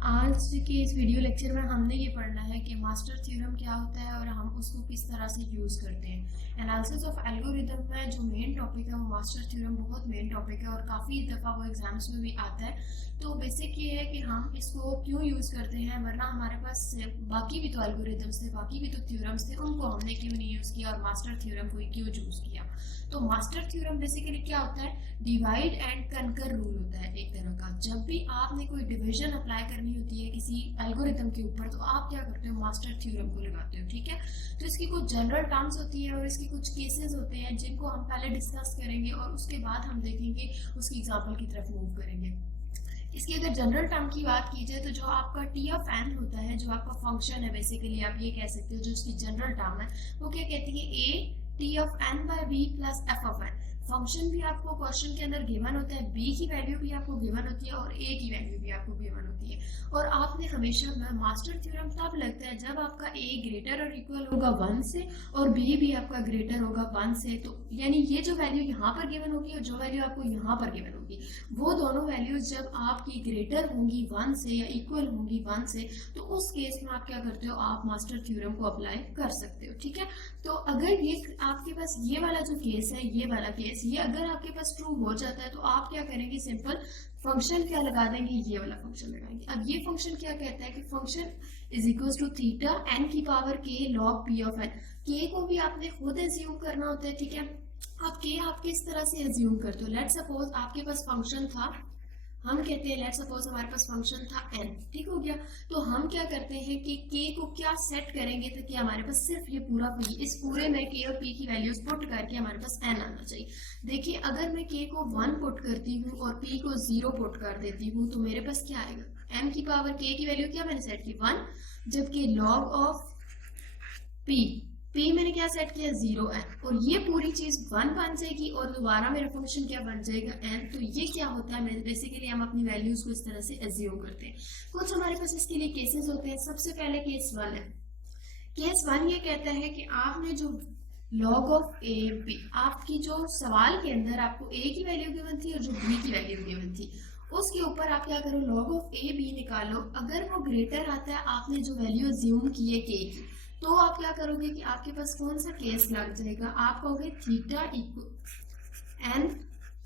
आज के इस वीडियो लेक्चर में हमने ये पढ़ना है कि मास्टर थ्योरम क्या होता है और हम उसको किस तरह से यूज़ करते हैं। एनालिसिस ऑफ एल्गोरिदम में जो मेन टॉपिक है वो मास्टर थ्योरम बहुत मेन टॉपिक है और काफ़ी दफ़ा वो एग्जाम्स में भी आता है। तो बेसिक ये है कि हम इसको क्यों यूज़ करते हैं, वरना हमारे पास बाकी भी तो एल्गोरिदम्स थे, बाकी भी तो थ्योरम्स थे, उनको हमने क्यों नहीं यूज़ किया और मास्टर थ्योरम को ही क्यों चूज़ किया। तो मास्टर थ्योरम बेसिकली क्या होता है, डिवाइड एंड कनकर रूल होता है एक तरह का। जब भी आपने कोई डिवीजन अप्लाई करनी होती है किसी एल्गोरिथम के ऊपर तो आप क्या करते हो, मास्टर थ्योरम को लगाते हो। ठीक है, तो इसकी कुछ जनरल टर्म्स होती है और इसके कुछ केसेस होते हैं जिनको हम पहले डिस्कस करेंगे और उसके बाद हम देखेंगे, उसकी एग्जांपल की तरफ मूव करेंगे। इसकी अगर जनरल टर्म की बात की जाए तो जो आपका टी ऑफ एन होता है, जो आपका फंक्शन है, बेसिकली आप ये कह सकते हो, जो उसकी जनरल टर्म है वो क्या कहती है, a t of n by b plus f of n. Function भी आपको क्वेश्चन के अंदर गिवन होता है, बी की वैल्यू भी आपको गिवन होती है और ए की वैल्यू भी आपको गिवन होती है। और आपने हमेशा मास्टर थ्योरम तब लगता है जब आपका ए ग्रेटर और इक्वल होगा 1 से और बी भी आपका ग्रेटर होगा 1 से। तो यानी ये जो वैल्यू यहाँ पर गिवन होगी और जो वैल्यू आपको यहाँ पर गिवन होगी, वो दोनों वैल्यूज जब आपकी ग्रेटर होंगी 1 से या इक्वल होंगी 1 से, तो उस केस में आप क्या करते हो, आप मास्टर थ्योरम को अप्लाई कर सकते हो। ठीक है, तो अगर ये आपके पास ये वाला जो केस है, ये वाला केस, ये अगर आपके पास ट्रू हो जाता है तो आप क्या करेंगे, सिंपल फंक्शन क्या लगा देंगे, ये वाला फंक्शन लगाएंगे। अब ये फंक्शन क्या कहता है कि function is equal to theta n की पावर के लॉग पी ऑफ एन। के को भी आपने खुद एज्यूम करना होता है। ठीक है, अब के आप किस तरह से एज्यूम करते हो, लेट्स सपोज आपके पास फंक्शन था, हम कहते हैं लेट्स सपोज हमारे पास फंक्शन था n, ठीक हो गया। तो हम क्या करते हैं कि k को क्या सेट करेंगे ताकि हमारे पास सिर्फ ये पूरा p, इस पूरे में k और p की वैल्यूज पुट करके हमारे पास n आना चाहिए। देखिए, अगर मैं k को 1 पुट करती हूँ और p को 0 पुट कर देती हूँ तो मेरे पास क्या आएगा, m की पावर k की वैल्यू क्या मैंने सेट की 1, जबकि log ऑफ p, p मैंने क्या सेट किया 0n, और ये पूरी चीज 1 बन जाएगी और दोबारा मेरा फंक्शन क्या बन जाएगा n। तो ये क्या होता है, बेसिकली हम अपनी वैल्यूज को इस तरह से एज्यूम करते हैं। कुछ हमारे पास इसके लिए केसेस होते हैं। सबसे पहले केस 1 है। केस 1 ये कहता है कि आपने जो log ऑफ ए बी, आपकी जो सवाल के अंदर आपको a की वैल्यू गिवन थी और जो b की वैल्यू गिवन थी, उसके ऊपर आप क्या करो, log ऑफ ए बी निकालो। अगर वो ग्रेटर आता है, आपने जो वैल्यू एज्यूम की है k की, तो आप क्या करोगे कि आपके पास कौन सा केस लग जाएगा, आप कहोगे थीटा इक्वल एन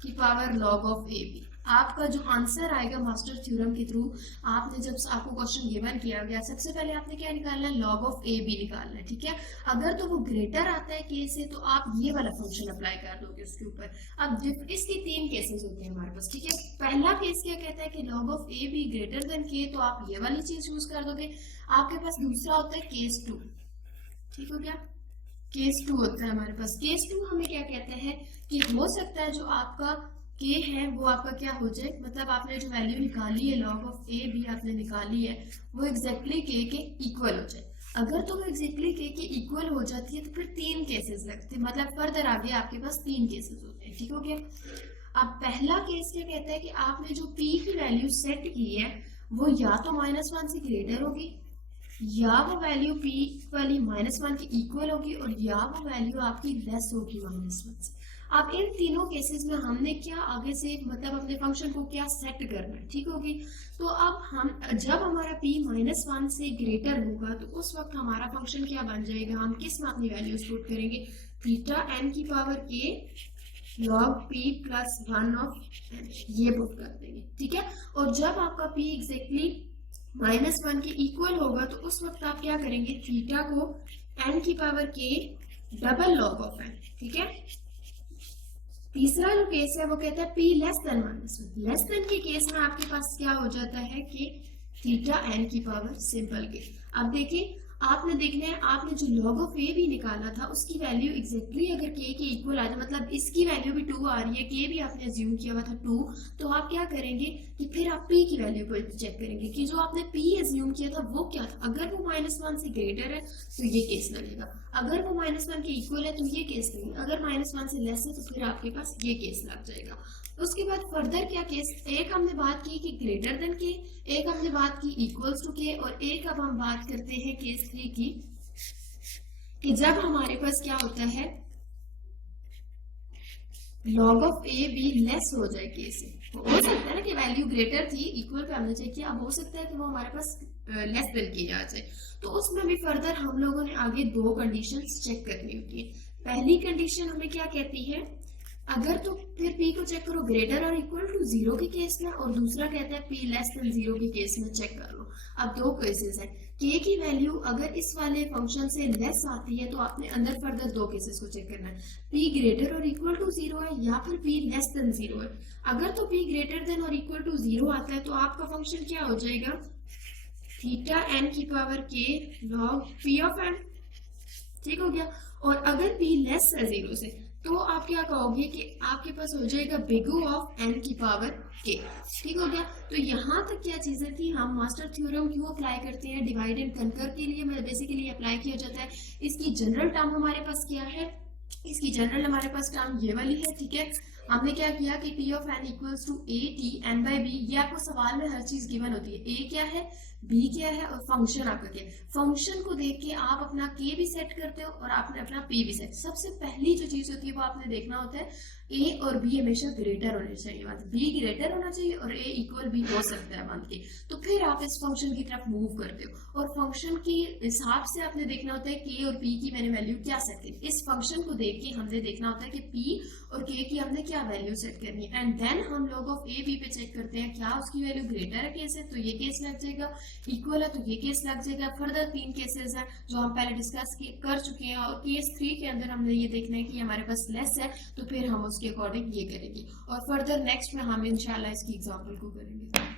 की power log of a b. आपका जो आंसर आएगा मास्टर थ्योरम के थ्रू, आपने जब आपको क्वेश्चन गिवन किया गया, सबसे पहले आपने क्या निकालना है, log ऑफ ए बी निकालना है। ठीक है, अगर तो वो ग्रेटर आता है के से तो आप ये वाला फंक्शन अप्लाई कर दोगे उसके ऊपर। अब इसके 3 केसेस होते हैं हमारे पास। ठीक है, पहला केस क्या कहता है कि log of a be greater than के, तो आप ये वाली चीज यूज कर दोगे। आपके पास दूसरा होता है केस 2, ठीक हो गया, केस 2 होता है हमारे पास। केस 2 हमें क्या कहते हैं कि हो सकता है जो आपका के है वो आपका क्या हो जाए, मतलब आपने जो वैल्यू निकाली है log ऑफ ए बी आपने निकाली है, वो एग्जैक्टली के इक्वल हो जाए। अगर तो वो एग्जैक्टली के इक्वल हो जाती है तो फिर 3 केसेस लगते हैं, मतलब फर्दर आगे आपके पास 3 केसेस होते हैं। ठीक हो गया, अब पहला केस क्या कहता है कि आपने जो p की वैल्यू सेट की है वो या तो -1 से ग्रेटर होगी, या वो वैल्यू p वाली -1 के इक्वल होगी, और या वो वैल्यू आपकी लेस होगी -1 से। अब इन तीनों केसेस में हमने क्या आगे से, मतलब अपने फंक्शन को क्या सेट करना है। ठीक होगी, तो अब हम जब हमारा p -1 से ग्रेटर होगा तो उस वक्त हमारा फंक्शन क्या बन जाएगा, हम किस में अपनी वैल्यूज पुट करेंगे, थीटा n की power k log p plus 1 of n, ये पुट कर देंगे। ठीक है, और जब आपका p एग्जैक्टली -1 के इक्वल होगा तो उस वक्त आप क्या करेंगे, थीटा को n की power k double log of n। ठीक है, तीसरा जो केस है वो कहता है p less than -1। Less than के केस में आपके पास क्या हो जाता है कि थीटा n की पावर सिंपल के। अब देखिए, आपने देखना है, आपने जो log ऑफ ए भी निकाला था उसकी वैल्यू एग्जैक्टली अगर k के इक्वल आ जाए, मतलब इसकी वैल्यू भी 2 आ रही है, k भी आपने अज्यूम किया हुआ था 2, तो आप क्या करेंगे कि फिर आप p की वैल्यू को चेक करेंगे कि जो आपने p अज्यूम किया था वो क्या था। अगर वो -1 से ग्रेटर है तो ये केस लगेगा, अगर वो -1 के इक्वल है तो ये केस लगेगा, अगर -1 से लेस है तो फिर आपके पास ये केस लग जाएगा। उसके बाद फर्दर क्या केस, एक हमने बात की कि ग्रेटर देन के, एक हमने बात की इक्वल्स टू के, और एक अब हम बात करते हैं केस 3 की, कि जब हमारे पास क्या होता है log of a be less हो जाए के से। हो सकता है ना कि वैल्यू ग्रेटर थी, इक्वल पे हमने चेक किया, अब हो सकता है कि वो हमारे पास लेस देन की आ जाए। तो उसमें भी फर्दर हम लोगों ने आगे दो कंडीशंस चेक करनी होती है। पहली कंडीशन हमें क्या कहती है, अगर तो फिर p को चेक करो ग्रेटर और इक्वल टू 0 के केस में, और दूसरा कहता है p लेस देन 0 के केस में चेक कर लो। अब दो केसेस है, k की वैल्यू अगर इस वाले फंक्शन से लेस आती है तो आपने अंदर फर्दर दो केसेस को चेक करना है, p ग्रेटर और इक्वल टू 0 है या फिर p लेस देन 0 है। अगर तो p ग्रेटर देन और इक्वल टू 0 आता है तो आपका फंक्शन क्या हो जाएगा, थीटा n की power k log p of n, ठीक हो गया। और अगर p लेस है 0 से तो आप क्या कहोगे कि आपके पास हो जाएगा बिग O ऑफ n की पावर k, ठीक हो गया। तो यहाँ तक क्या चीजें थी, हम मास्टर थ्योरम क्यों अप्लाई करते हैं, डिवाइड एंड कंकर के लिए बेसिकली अप्लाई किया जाता है। इसकी जनरल टर्म हमारे पास क्या है, इसकी जनरल हमारे पास टर्म ये वाली है, ठीक है। हमने क्या किया कि t of n equals to a t n by b, ये आपको सवाल में हर चीज गिवन होती है, a क्या है, b क्या है और फंक्शन आपका क्या है। फंक्शन को देख के आप अपना k भी सेट करते हो और आपने अपना p भी सेट। सबसे पहली जो चीज होती है वो आपने देखना होता है a और b हमेशा ग्रेटर होने चाहिए, मतलब b ग्रेटर होना चाहिए और a इक्वल b हो सकता है मान के, तो फिर आप इस फंक्शन की तरफ मूव करते हो। और फंक्शन के हिसाब से आपने देखना होता है k और p की मैंने वैल्यू क्या सेट की, इस फंक्शन को देख के हमने देखना होता है कि p और k की हमने क्या वैल्यू सेट करनी है, एंड देन हम लोग ऑफ a b पे चेक करते हैं क्या उसकी वैल्यू ग्रेटर है केस है तो ये केस लग जाएगा, इक्वल है तो ये केस लग जाएगा। फर्दर तीन केसेस हैं जो हम पहले डिस्कस कर चुके हैं, और केस 3 के अंदर हमने ये देखना है कि हमारे पास लेस है तो फिर हम उसके अकॉर्डिंग ये करेंगे, और फर्दर नेक्स्ट में हम इंशाल्लाह इसकी एग्जांपल को करेंगे।